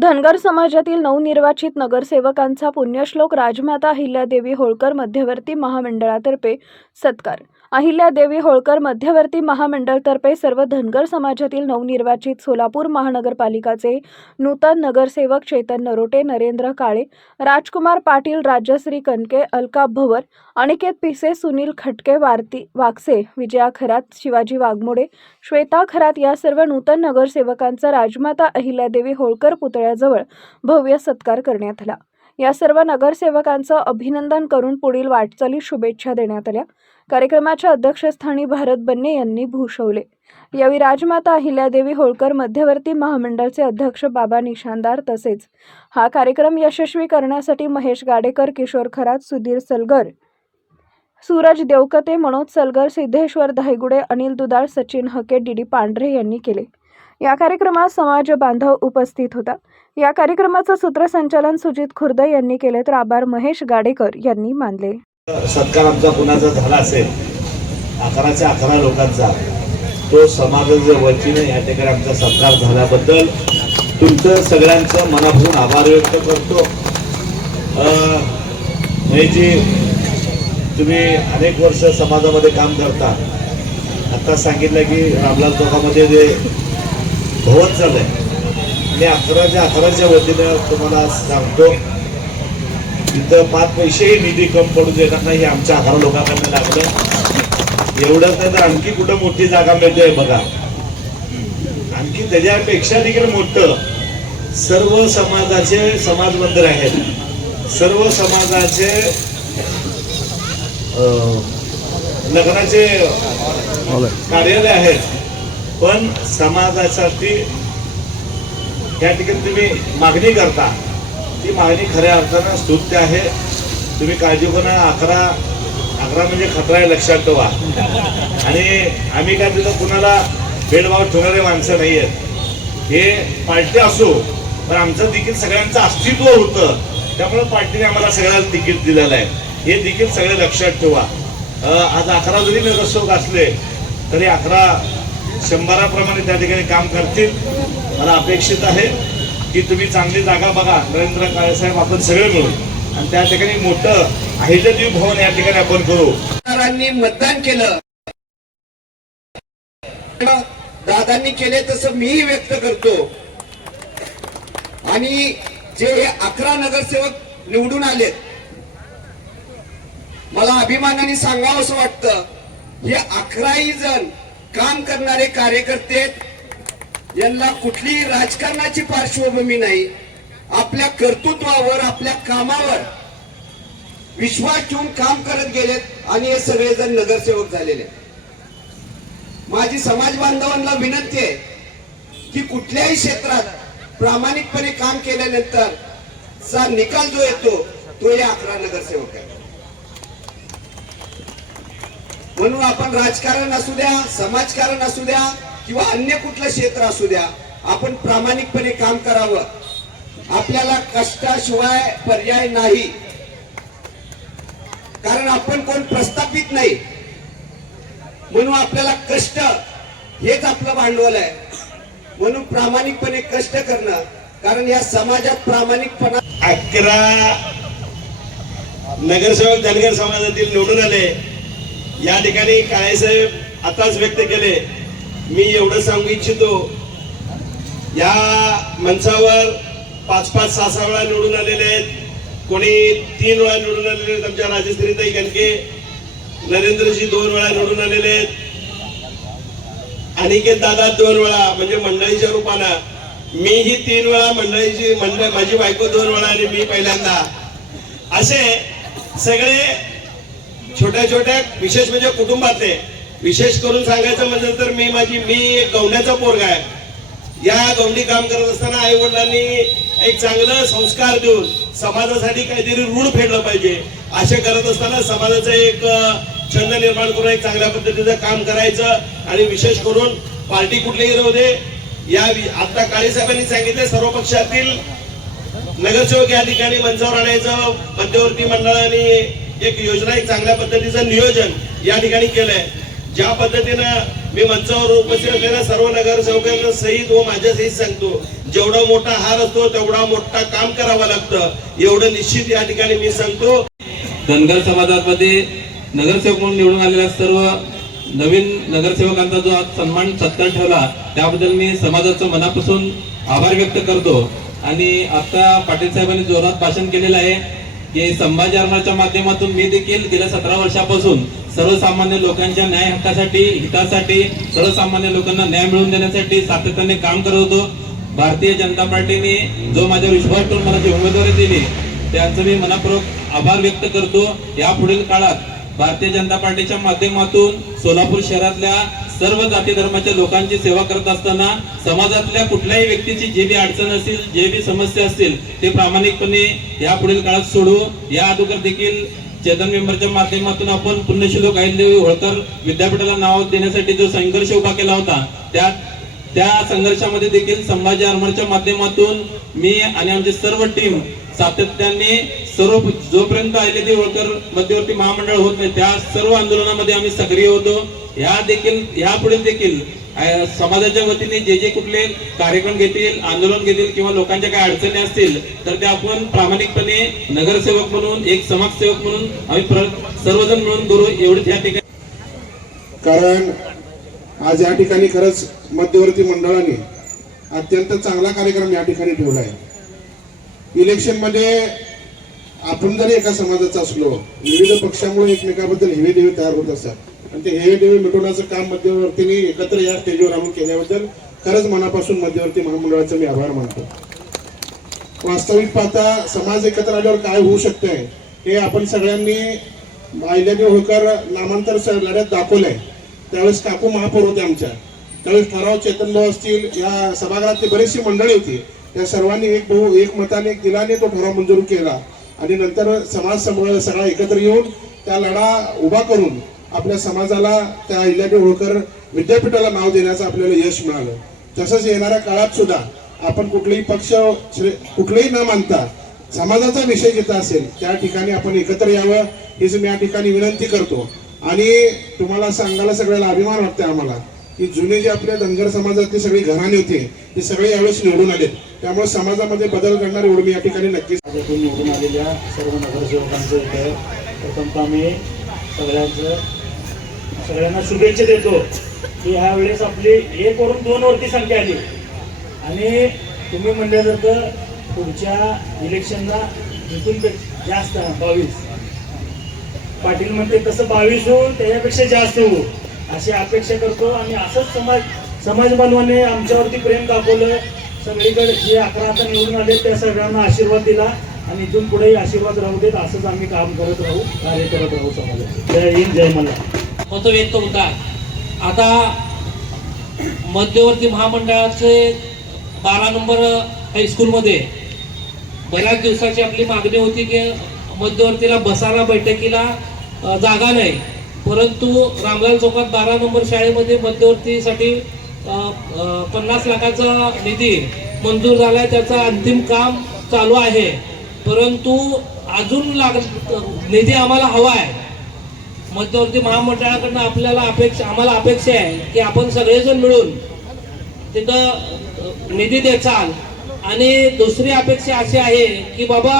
धनगर समाजातील नवनिर्वाचित नगरसेवकांचा पुण्यश्लोक राजमाता अहिल्यादेवी होळकर मध्यवर्ती महामंडळातर्फे सत्कार। अहिल्यादेवी होळकर मध्यवर्ती महामंडळातर्फे सर्व धनगर समाजातील नवनिर्वाचित सोलापूर महानगरपालिकाचे नूतन नगरसेवक चेतन नरोटे, नरेंद्र काळे, राजकुमार पाटील, राजश्री कनके, अलका भवर, अनिकेत पिसे, सुनील खटके, वारती वागसे, विजया खरात, शिवाजी वाघमोडे, श्वेता खरात या सर्व नूतन नगरसेवकांचा राजमाता अहिल्यादेवी होळकर पुतळ्याजवळ भव्य सत्कार करण्यात आला। या सर्व नगरसेवकांचं अभिनंदन करून पुढील वाटचालीस शुभेच्छा देण्यात आल्या। कार्यक्रमाच्या अध्यक्षस्थानी भारत बन्ने यांनी भूषवले। यावेळी राजमाता अहिल्यादेवी होळकर मध्यवर्ती महामंडळाचे अध्यक्ष बाबा निशानदार तसेच हा कार्यक्रम यशस्वी करण्यासाठी महेश गाडेकर, किशोर खरात, सुधीर सलगर, सूरज देवकते, मनोज सलगर, सिद्धेश्वर धायगुडे, अनिल दुधाळ, सचिन हके, डीडी पांढरे यांनी केले। या कार्यक्रमात समाज बांधव उपस्थित होता। या कार्यक्रमाचं सूत्रसंचालन सुजित खुर्द यांनी केले तर आभार महेश गाडेकर यांनी मानले। सत्कार आमचा कुणाचा झाला असेल 11च्या 11 लोकांचा, तो समाजाच्या वतीने या ठिकाणी आमचा सत्कार झाल्याबद्दल तुमचं सगळ्यांचं मनापासून आभार व्यक्त करतो। जी तुम्ही अनेक वर्ष समाजामध्ये काम करता, आता सांगितलं की रामलाल चौकामध्ये जे भवन चाललंय आणि 11च्या 11च्या वतीने तुम्हाला सांगतो, तिथं 5 पैसेही निधी कम पडू देणार नाही, आमच्या 11 लोकांकडनं लागलं। एवढंच नाही तर आणखी कुठं मोठी जागा मिळते बघा, आणखी त्याच्यापेक्षा देखील मोठं सर्व समाजाचे समाज मंदिर आहेत, सर्व समाजाचे लग्नाचे कार्यालय आहेत, पण समाजासाठी या ठिकाणी तुम्ही मागणी करता, ती मागणी खऱ्या अर्थानं स्तुत्य आहे। तुम्ही काळजी करा, 11 म्हणजे खतरा आहे, लक्षात ठेवा। आणि आम्ही काय तिथं कुणाला भेदभाव ठेवणारे माणसं नाही आहेत। हे पार्टी असो, पण आमचं देखील सगळ्यांचं अस्तित्व होतं, त्यामुळे पार्टीने आम्हाला सगळ्यांना तिकीट दिलेलं आहे, हे देखील सगळे लक्षात ठेवा। आज 11 जरी नगरसेवक असले तरी 11 100प्रमाणे त्या ठिकाणी काम करतील। मला अपेक्षित आहे की तुम्ही चांगली जागा बघा, नरेंद्र काळे साहेब, आपण सगळे मिळून आणि त्या ठिकाणी मोठं अहिल्यादेवी भवन या ठिकाणी आपण करू। मतदान केलं, दादांनी केले तसं मीही व्यक्त करतो। आणि जे 11 नगरसेवक निवडून आलेत, मला अभिमानाने सांगावं असं वाटतं, हे 11ही जण काम करणारे कार्यकर्ते, यांना कुठलीही राजकारणाची पार्श्वभूमी नाही, आपल्या कर्तृत्वावर, आपल्या कामावर विश्वास ठेवून काम करत गेलेत आणि हे सगळेजण नगरसेवक झालेले। माझी समाज बांधवांना विनंती आहे की कुठल्याही क्षेत्रात प्रामाणिकपणे काम केल्यानंतर चा निकाल जो येतो तो या 11 नगरसेवक आहे। म्हणून आपण राजकारण असू द्या, समाजकारण असू द्या किंवा अन्य कुठलं क्षेत्र असू द्या, आपण प्रामाणिकपणे काम करावं। आपल्याला कष्टाशिवाय पर्याय नाही, कारण आपण कोण प्रस्थापित नाही, म्हणून आपल्याला कष्ट हेच आपलं भांडवल आहे। म्हणून प्रामाणिकपणे कष्ट करणं, कारण या समाजात प्रामाणिकपणा 11 नगरसेवक धनगर समाजातील निवडून आले। या ठिकाणी काळेसाहेब आताच व्यक्त केले, मी एवढं सांगू इच्छितो, या मंचावर 5-5, 6-6 वेळा निवडून आलेले आहेत, कोणी 3 वेळा निवडून आलेले आहेत। आमच्या राजश्रीताई कनके, नरेंद्रजी 2 वेळा निवडून आलेले आहेत, अनिकेत दादा 2 वेळा, म्हणजे मंडळीच्या रूपानं, मीही 3 वेळा, मंडळीची माझी बायको 2 वेळा आणि मी पहिल्यांदा। असे सगळे छोट्या छोट्या, विशेष म्हणजे कुटुंबातले, विशेष करून सांगायचं म्हणजे तर मी एक गौंड्याचा पोरगा आहे। या गौंडी काम करत असताना आई वडिलांनी एक चांगलं संस्कार देऊन समाजासाठी काहीतरी ऋण फेडलं पाहिजे, असे करत असताना समाजाचा एक छंद निर्माण करून एक चांगल्या पद्धतीचं काम करायचं। आणि विशेष करून पार्टी कुठलीही राहू दे, या आता काळे साहेबांनी सांगितले सर्व पक्षातील नगरसेवक या ठिकाणी मंचावर आणायचं, मध्यवर्ती मंडळाने एक योजना, एक चांगल्या पद्धतीचं नियोजन या ठिकाणी केलंय। ज्या पद्धतीनं मी मंचावर उपस्थित असलेल्या सर्व नगरसेवकांना सहित व माझ्या सहित सांगतो जेवढा मोठा हार असतो तेवढा मोठा काम करावं लागतं एवढं निश्चित या ठिकाणी मी सांगतो. धनगर समाजामध्ये नगरसेवक म्हणून निवडून आलेल्या सर्व नवीन नगरसेवकांचा जो आज सन्मान सत्कार ठेवला त्याबद्दल मी समाजाचं मनापासून आभार व्यक्त करतो. आणि आता पाटील साहेबांनी जोरात भाषण केलेलं आहे की संभाजी आरमाच्या माध्यमातून मी देखील गेल्या 17 वर्षापासून सर्वसामान्य लोकांच्या न्याय हक्कासाठी हितासाठी सर्वसामान्य लोकांना न्याय मिळवून देण्यासाठी सातत्याने काम करत होतो. भारतीय जनता पार्टीने जो माझ्यावर विश्वास ठेवून मला जी उमेदवारी दिली त्यांचं मी मनापूर्वक आभार व्यक्त करतो. यापुढील काळात भारतीय जनता पार्टीच्या माध्यमातून सोलापूर शहरातल्या सर्व जाती धर्माच्या लोकांची सेवा करत असताना समाजातल्या कुठल्याही व्यक्तीची जे बी अडचण असेल जे बी समस्या असतील ते प्रामाणिकपणे यापुढील काळात सोडवू. या अगोदर देखील चेतन मेंबरच्या माध्यमातून आपण पुण्यश्लोक अहिल्यादेवी होळकर विद्यापीठाला नाव देण्यासाठी जो संघर्ष उभा केला होता त्या संघर्षामध्ये देखील संभाजी आरमारच्या माध्यमातून मी आणि आमची सर्व टीम सातत्याने सर्व जोपर्यंत अहिल्यादेवी होळकर मध्यवर्ती महामंडळ होत नाही त्या सर्व आंदोलनामध्ये आम्ही सक्रिय होतो. यापुढे देखील समाजाच्या वतीने जे कुठले कार्यक्रम घेतील आंदोलन घेतील किंवा लोकांच्या काही अडचणी असतील तर ते आपण प्रामाणिकपणे नगरसेवक म्हणून एक समाजसेवक म्हणून आम्ही सर्वजण मिळून करू एवढेच या ठिकाणी. कारण आज या ठिकाणी खरंच मध्यवर्ती मंडळाने अत्यंत चांगला कार्यक्रम या ठिकाणी ठेवला आहे. इलेक्शन मध्ये आपण जरी एका समाजाचा असलो विविध पक्षामुळे एकमेकाबद्दल हेवे देवे तयार होत असतात आणि ते हेवे देवे मिटवण्याचं काम मध्यवर्तीने एकत्र या स्टेजवर आणून केल्याबद्दल खरंच मनापासून मध्यवर्ती महामंडळाचा मी आभार मानतो. वास्तविक पाहता समाज एकत्र आल्यावर काय होऊ शकतंय हे आपण सगळ्यांनी अहिल्यादेवी होळकर नामांतर लढ्यात दाखवलंय. त्यावेळेस काकू महापौर होते आमच्या त्यावेळेस ठराव चेतनभाऊ असतील या सभागृहातली बरीचशी मंडळी होती त्या सर्वांनी एक मताने एक दिलाने तो ठराव मंजूर केला आणि नंतर समाज सगळा एकत्र येऊन त्या लढा उभा करून आपल्या समाजाला त्या अहिल्यादेवी होळकर विद्यापीठाला नाव देण्याचं आपल्याला यश मिळालं. तसंच येणाऱ्या काळात सुद्धा आपण कुठलेही पक्ष कुठलेही न मानता समाजाचा विषय जिथं असेल त्या ठिकाणी आपण एकत्र यावं हीच मी या ठिकाणी विनंती करतो. आणि तुम्हाला सांगायला सगळ्याला अभिमान वाटतंय आम्हाला की जुने जे आपल्या धनगर समाजातली सगळी घराणी होती ती सगळी यावेळेस निवडून आले. त्यामुळे समाजामध्ये बदल करणार एवढं मी या ठिकाणी नक्कीच निवडून आलेल्या सर्व नगरसेवकांचं इथं प्रथमतः मी सगळ्यांना शुभेच्छा देतो की ह्या वेळेस आपली 1 वरून 2 वरती संख्या आली आणि तुम्ही म्हणल्यासारखं पुढच्या इलेक्शनला जिथून जास्त 22 पाटील म्हणते तसं 22 होऊन त्याच्यापेक्षा जास्त होऊ अशी अपेक्षा करतो. आणि असंच समाज बांधवांनी आमच्यावरती प्रेम दाखवलं सगळीकडे जे 11 आता निवडून आले त्या सगळ्यांना आशीर्वाद दिला आणि इथून पुढेही आशीर्वाद राहू देत. असंच आम्ही काम करत राहू कार्य करत राहू समाजात. जय हिंद जय मल्हार. मत व्यक्त होतात. आता मध्यवर्ती महामंडळाचे 12 नंबर हायस्कूलमध्ये बऱ्याच दिवसाची आपली मागणी होती की मध्यवर्तीला बसायला बैठकीला जागा नाही, परंतु रामलाल चौकात 12 नंबर शाळेमध्ये मध्यवर्तीसाठी 50 लाखाचा निधी मंजूर झालाय. त्याचा अंतिम काम चालू आहे, परंतु अजून निधी आम्हाला हवा आहे. मध्यवर्ती महामंडळाकडनं आम्हाला अपेक्षा आहे की आपण सगळेजण मिळून तिथं निधी द्याल. आणि दुसरी अपेक्षा अशी आहे की बाबा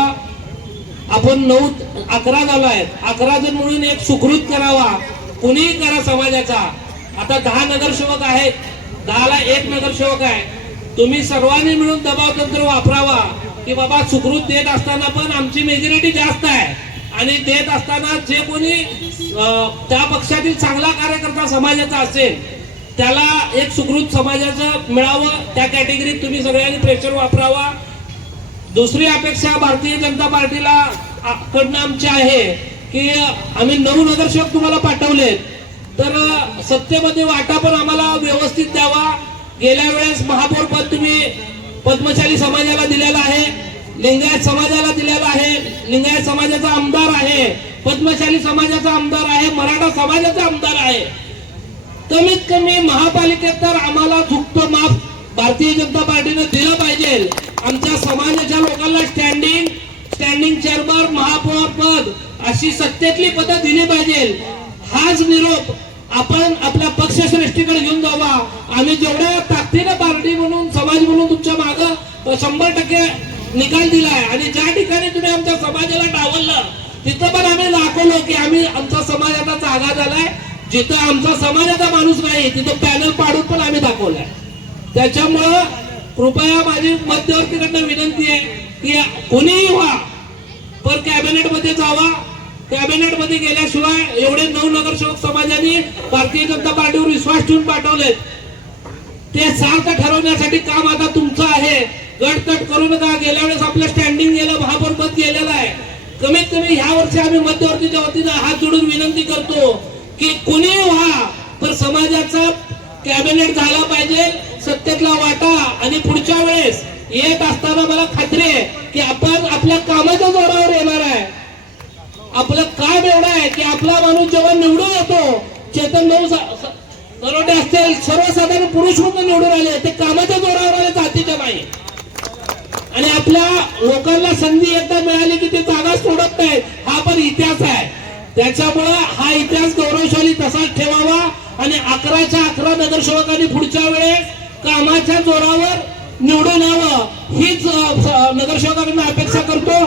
आपण 9-11 झालो आहेत, 11 जण मिळून एक सुकृत करावा, कुणीही करा समाजाचा. आता 10 नगरसेवक आहेत, 10ला 1 नगरसेवक आहे. तुम्ही सर्वांनी मिळून दबाव तंत्र वापरावा की बाबा सुकृत देत असताना पण आमची मेजॉरिटी जास्त आहे आणि देत असताना जे कोणी त्या पक्षातील चांगला कार्यकर्ता समाजाचा असेल त्याला एक सुकृत समाजाचं मिळावं. त्या कॅटेगरीत तुम्ही सगळ्यांनी प्रेशर वापरावा. दुसरी अपेक्षा भारतीय जनता पार्टीला कडनं आमची आहे की आम्ही 9 नगरसेवक तुम्हाला पाठवलेत, तर सत्तेमध्ये वाटा पण आम्हाला व्यवस्थित द्यावा. गेल्या वेळेस महापौर पद तुम्ही पद्मशाली समाजाला दिलेलं आहे, लिंगायत समाजाला दिलेलं आहे, लिंगायत समाजाचा आमदार आहे, पद्मशाली समाजाचा आमदार आहे, मराठा समाजाचा आमदार आहे. कमीत कमी महापालिकेत तर आम्हाला झुकतं माप भारतीय जनता पार्टीने दिलं पाहिजे. आमच्या समाजाच्या लोकांना स्टँडिंग चेअरमन महापौर पद अशी सत्तेतली पदं दिली पाहिजे. हाच निरोप आपण आपल्या पक्षश्रेष्ठीकडे घेऊन जावा. आम्ही जेवढ्या ताकदीनं पार्टी म्हणून समाज म्हणून तुमच्या मागं 100% निकाल दिलाय आणि ज्या ठिकाणी तुम्ही आमच्या समाजाला डावललं तिथं पण आम्ही दाखवलो की आम्ही आमचा समाज आता जागा झालाय. जिथं आमचा समाजाचा माणूस नाही तिथं पॅनल पाडून पण आम्ही दाखवलाय. त्याच्यामुळं कृपया माझी मध्यवर्तीकडनं विनंती आहे की कोणीही व्हा पण कॅबिनेट मध्ये जावा. कॅबिनेट मध्ये गेल्याशिवाय एवढे 9 नगरसेवक समाजाने भारतीय जनता पार्टीवर विश्वास ठेवून पाठवले ते सार्थ ठरवण्यासाठी काम आता तुमचं आहे. गटतट करू नका. गेल्या वेळेस आपलं स्टँडिंग गेलं महापौरपद गेलेलं आहे. कमीत कमी ह्या वर्षी आम्ही मध्यवर्तीच्या वतीनं हात जोडून विनंती करतो की कोणी व्हा पण समाजाचा कॅबिनेट झाला पाहिजे. सत्तेतला वाटा आणि पुढच्या वेळेस येत असताना मला खात्री आहे की आपण आपल्या कामाच्या जोरावर येणार आहे. आपलं काम एवढं आहे की आपला माणूस जेव्हा निवडून येतो चेतन भाऊ नरोटे असतील सर्वसाधारण पुरुष म्हणून निवडून आले ते कामाच्या जोरावर आले जातीच्या नाही. आणि आपल्या लोकांना संधी एकदा मिळाली की ते जागा सोडत नाहीत. हा पण इतिहास आहे. त्याच्यामुळं हा इतिहास गौरवशाली तसाच ठेवावा आणि 11च्या 11 नगरसेवकांनी पुढच्या वेळेस कामाच्या जोरावर निवडून यावं हीच नगरसेवकांना अपेक्षा करतो.